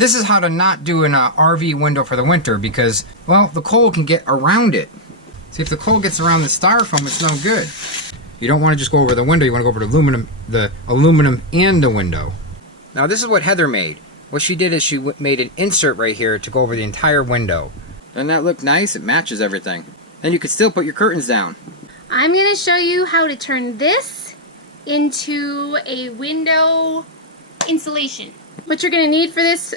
This is how to not do an RV window for the winter because, well, the cold can get around it. See, if the cold gets around the styrofoam, it's no good. You don't want to just go over the window, you want to go over the aluminum and the window. Now this is what Heather made. What she did is she made an insert right here to go over the entire window. Doesn't that look nice? It matches everything. Then you could still put your curtains down. I'm going to show you how to turn this into a window insulation. What you're going to need for this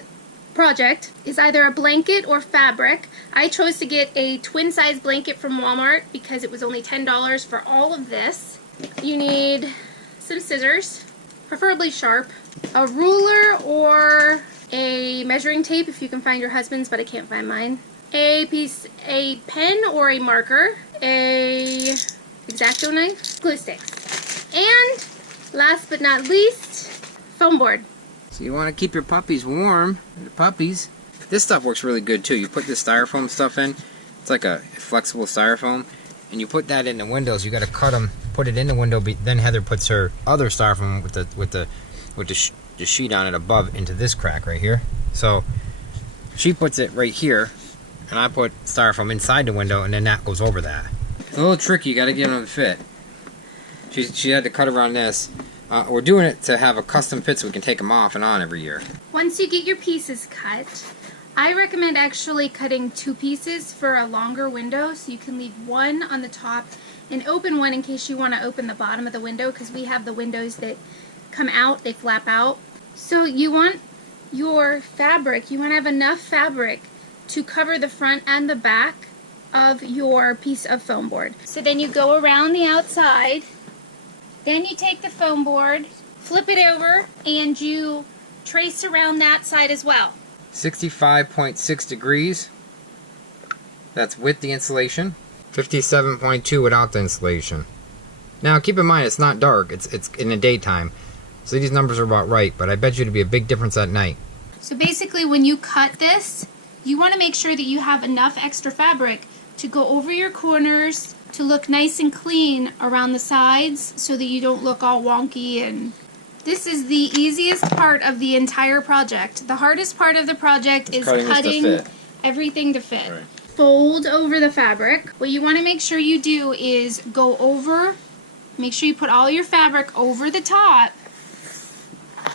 project is either a blanket or fabric. I chose to get a twin size blanket from Walmart because it was only $10 for all of this. You need some scissors, preferably sharp, a ruler or a measuring tape if you can find your husband's, but I can't find mine, a pen or a marker, a X-Acto knife, glue sticks, and last but not least, foam board. So you want to keep your puppies warm. The puppies. This stuff works really good too. You put this styrofoam stuff in. It's like a flexible styrofoam, and you put that in the windows. You got to cut them, put it in the window. Then Heather puts her other styrofoam with the sheet on it above into this crack right here. So she puts it right here, and I put styrofoam inside the window, and then that goes over that. It's a little tricky. You got to get them to fit. She had to cut around this. We're doing it to have a custom fit so we can take them off and on every year. Once you get your pieces cut, I recommend actually cutting 2 pieces for a longer window, so you can leave one on the top and open one in case you want to open the bottom of the window, because we have the windows that come out, they flap out. So you want your fabric, you want to have enough fabric to cover the front and the back of your piece of foam board. So then you go around the outside. Then you take the foam board, flip it over, and you trace around that side as well. 65.6 degrees. That's with the insulation. 57.2 without the insulation. Now keep in mind it's not dark, it's in the daytime. So these numbers are about right, but I bet you it'd be a big difference at night. So basically when you cut this, you want to make sure that you have enough extra fabric to go over your corners, to look nice and clean around the sides so that you don't look all wonky. And this is the easiest part of the entire project. The hardest part of the project is cutting everything to fit. Right. Fold over the fabric. What you want to make sure you do is go over, make sure you put all your fabric over the top,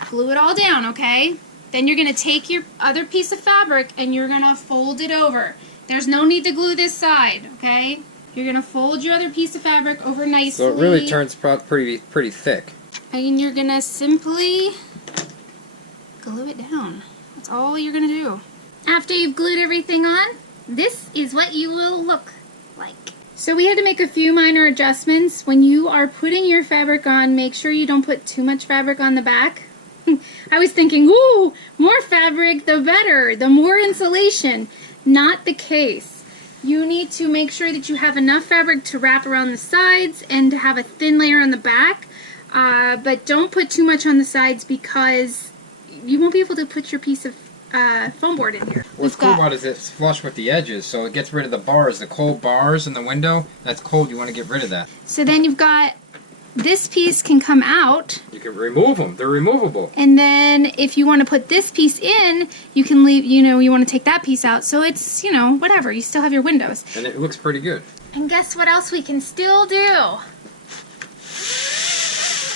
glue it all down, okay? Then you're going to take your other piece of fabric and you're going to fold it over. There's no need to glue this side, okay? You're going to fold your other piece of fabric over nicely. So it really turns pretty thick. And you're going to simply glue it down. That's all you're going to do. After you've glued everything on, this is what you will look like. So we had to make a few minor adjustments. When you are putting your fabric on, make sure you don't put too much fabric on the back. I was thinking, ooh, more fabric, the better, the more insulation. Not the case. You need to make sure that you have enough fabric to wrap around the sides and to have a thin layer on the back, but don't put too much on the sides because you won't be able to put your piece of foam board in here. What's cool about it is it's flush with the edges, so it gets rid of the bars, the cold bars in the window. That's cold, you want to get rid of that. So then you've got, this piece can come out. You can remove them, they're removable. And then if you want to put this piece in, you can leave, you want to take that piece out. So it's, whatever, you still have your windows. And it looks pretty good. And guess what else we can still do?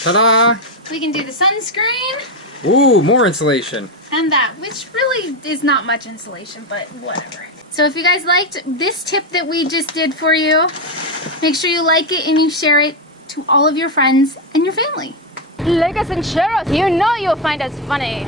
Ta-da! We can do the sunscreen. Ooh, more insulation. And that, which really is not much insulation, but whatever. So if you guys liked this tip that we just did for you, make sure you like it and you share it to all of your friends and your family. Like us and share us. You know you'll find us funny.